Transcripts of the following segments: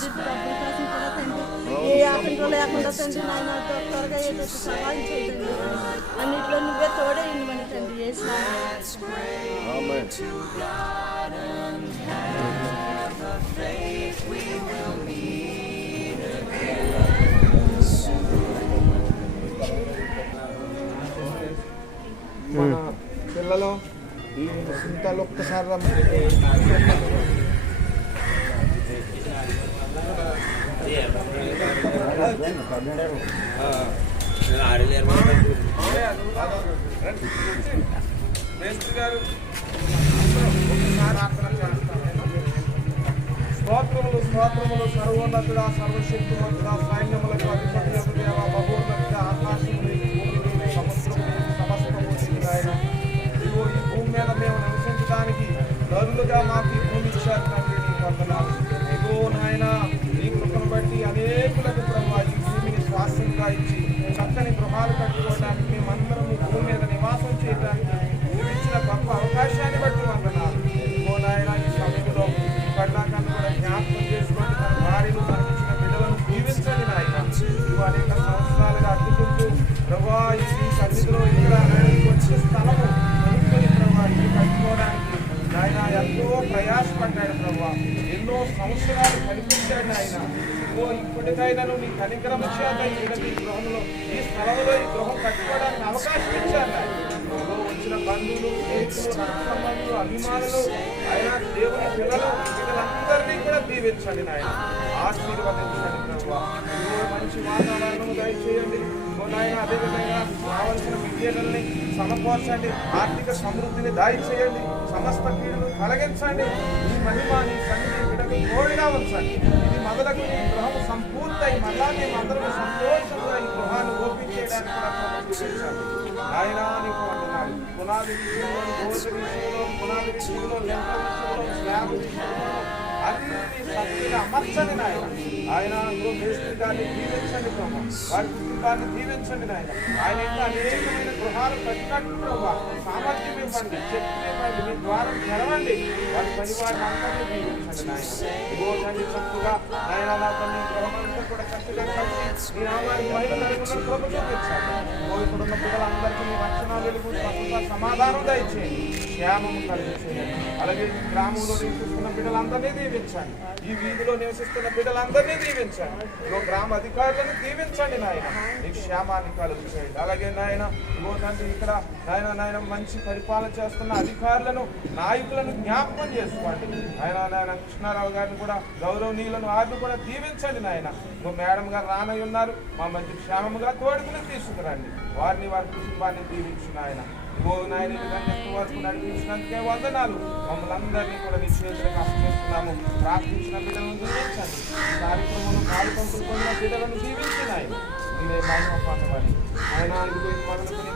డబ్బుల కోసం కూడా తండ్రి ఏ ఆటంకం లేకుండా తండ్రి నాయన త్వరగా ఏదో సహాయం చేయండి. అన్నింటిలో నువ్వే తోడే మన తండ్రి చేసిన మన పిల్లలు ఈ చింతలు ఒక్కసారి స్తోత్రములు స్తోత్రములు సర్వోన్నతుడా సర్వశక్తిమంతుడా సైన్యములకు అధిపతులకు దేవ బహున్నతుడా ఆకాశములు సమస్తము ఆయన ఇదిగో ఈ భూమి మీద మేము నివసించడానికి నరులుగా మాకు ఈ భూమి ఇచ్చారు తండ్రి నీకు వందనాలు. ఇదిగో నాయన నీ కృపను బట్టి అనేకులకు ప్రభావ ఈ భూమిని స్వాస్థ్యంగా ఇచ్చి చక్కని గృహాలు కట్టుకోవడానికి మేమందరం ఈ భూమి మీద నివాసం చేయడానికి నువ్వు ఇచ్చిన గొప్ప అవకాశాన్ని బట్టి వందనాలు. ఇదిగో నాయన ఈ సమయంలో కళ్ళాకన్ను కూడా జ్ఞాపకం చేసుకొని తన భార్యను మనకిచ్చిన బిడ్డలను దీవించండి నాయన. ఇవి అనేక సంవత్సరాలుగా అడ్డుకుంటూ ప్రభా ఈ సన్నిధిలో ఇక్కడ వచ్చే స్థలము కొనుక్కొని ప్రభా ఇది కట్టుకోవడానికి నాయన ఎంతో ప్రయాసపడ్డాడు ప్రభా. ఎన్నో సంవత్సరాలు కనిపించాడు ఆయన. ఇదిగో ఇప్పటికైనాను నీ కనికరమ చేత ఈ గృహంలో ఈ స్థలంలో ఈ గృహం కట్టుకోవడానికి అవకాశం ఇచ్చారు ఆయన. ఇదిగో వచ్చిన బంధువులు స్నేహితులు రక్త సంబంధులు అభిమానులు ఆయన దేవుని పిల్లలు వీళ్ళందరినీ కూడా దీవించండి నాయన, ఆశీర్వదించండి ప్రభా. ఇదిగో మంచి వాతావరణం దయచేయండి నాయన. అదేవిధంగా కావలసిన విద్యలని సమకూర్చండి, ఆర్థిక సమృద్ధిని దయచేయండి, సమస్త కీడును తొలగించండి. ఈ మహిమ నీ సన్నిధి బిడ్డకు తోడుగా ఉంచండి. ఇది మొదలకు ఈ గృహం సంపూర్తయి మళ్ళా మేము అందరం సంతోషంగా ఈ గృహాన్ని ఓపెన్ చేయడానికి కూడా ప్రయత్నించండి నాయనా. నీకు వందనాలు. పునాది విషయంలో, గోధుమ విషయంలో, పునాది విషయంలో, లెంక విషయంలో, స్లాబ్ విషయంలో అన్ని శక్తిని అమర్చండి నాయన. ఆయన మేస్త్రి గారిని దీవించండి ప్రభావ, వారి కుటుంబాన్ని దీవించండి నాయన. ఆయన ఇంకా అనేకమైన గృహాలు కట్టినట్టు ప్రభావ సామర్థ్యం ఇవ్వండి, శక్తి ఇవ్వండి, మీ ద్వారం తెరవండి, వారి పరివారిని అందరినీ దీవించండి నాయన. ఇగో తండ్రి చక్కగా నాయన నా తల్లి గృహమంతా కూడా చక్కగా కట్టి మీ నామానికి మహిమ నలుగురు కృప చూపించండి. ఇప్పుడున్న పిల్లలందరికీ మీ రక్షణ వెలుగు స్వతంత్ర సమాధానం దయచేయండి, క్షేమము కలిగించేయండి. అలాగే గ్రామంలో నివసిస్తున్న బిడ్డలందరినీ దీవించండి, ఈ వీధిలో నివసిస్తున్న బిడ్డలందరినీ దీవించండి. గ్రామ అధికారులను దీవించండి నాయన, నీకు క్షేమాన్ని కలుగు చేయండి. అలాగే నాయన ఇగో తండ్రి ఇక్కడ నాయన మంచి పరిపాలన చేస్తున్న అధికారులను నాయకులను జ్ఞాపకం చేసుకోండి నాయన. కృష్ణారావు గారిని కూడా గౌరవనీయులను వారిని కూడా దీవించండి నాయన. ఇంకో మేడం గారు రానయ్య ఉన్నారు, మా మంచి క్షేమముగా తోడుకుని తీసుకురండి, వారిని వారి కుటుంబాన్ని దీవించు నాయన. ఇగో నాయన వరకు నడిపించినందుకే వందనాలు. మమ్మల్ని అందరినీ కూడా నీ చేతులకు అప్పచేస్తున్నాము. ప్రార్థించిన బిడ్డలను దీవించండి, కార్యక్రమంలో పాల్పంపులు పొందిన బిడ్డలను దీవించిన ఆయన మహిమ పొందమని ఆయన మొదలుకొని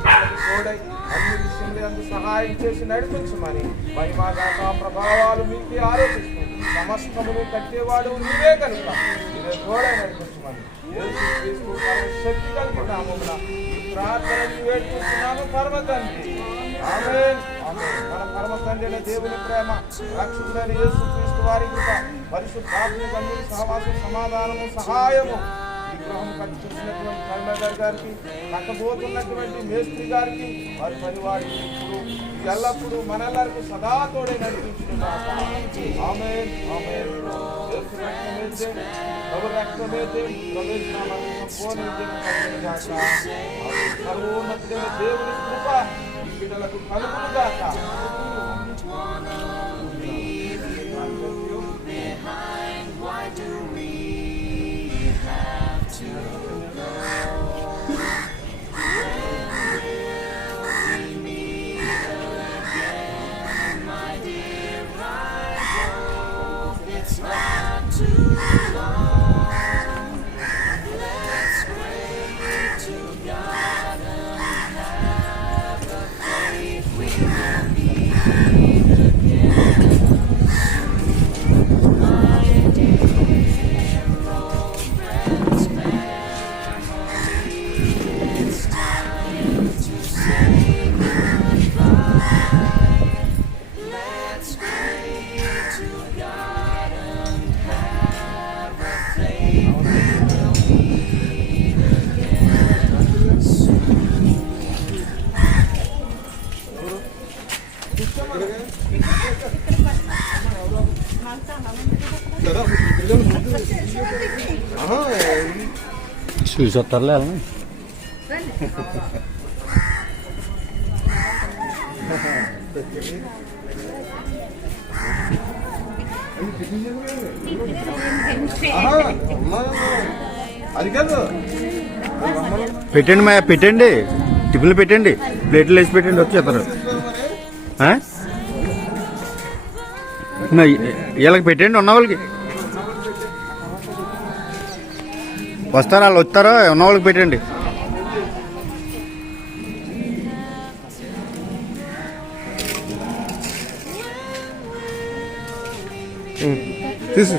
తోడై అన్ని విషయంలో అందుకు సహాయం చేసి నడిపించమని మహిమాదాత ప్రభావాలు మీకు ఆరోపిస్తుంది. సమస్తమును కట్టేవాడు నీవే కనుక నీవే తోడై నడిపించమని శక్తి కలిగిన నామమున ఈ ప్రార్థనని వేడుకుంటున్నాను పరమ తండ్రి. ఆమేన్. మన పరమ తండ్రి అనే దేవుని ప్రేమ, రక్షకుడైన యేసుక్రీస్తు వారి కృప, పరిశుద్ధాత్మ బంధువుల సహవాసం, సమాధానము, సహాయము ఈ గృహం కట్టుకున్నటువంటి కరుణాకర్ గారికి, కట్టబోతున్నటువంటి మేస్త్రి గారికి, వారి పరివారికి ఇప్పుడు ఎల్లప్పుడూ మనెల్లరికి సదా తోడే నడిపించుకున్నాము. ఆమేన్. ఆమేన్. సర్వోన్నతుడైన దేవుని కృప ఈ బిడ్డలకు కలుగును గాక. ఆహా, చూసి వస్తారులే వాళ్ళని. ఆహా, అమ్మా, అది కాదు పెట్టండి మా పెట్టండి, టిఫిన్లు పెట్టండి, ప్లేట్లు వేసి పెట్టండి, వచ్చేస్తారు. ఆ? వీళ్ళకి పెట్టండి, ఉన్న వాళ్ళకి వస్తారా, వాళ్ళు వస్తారా, ఉన్న వాళ్ళకి పెట్టండి. తీసు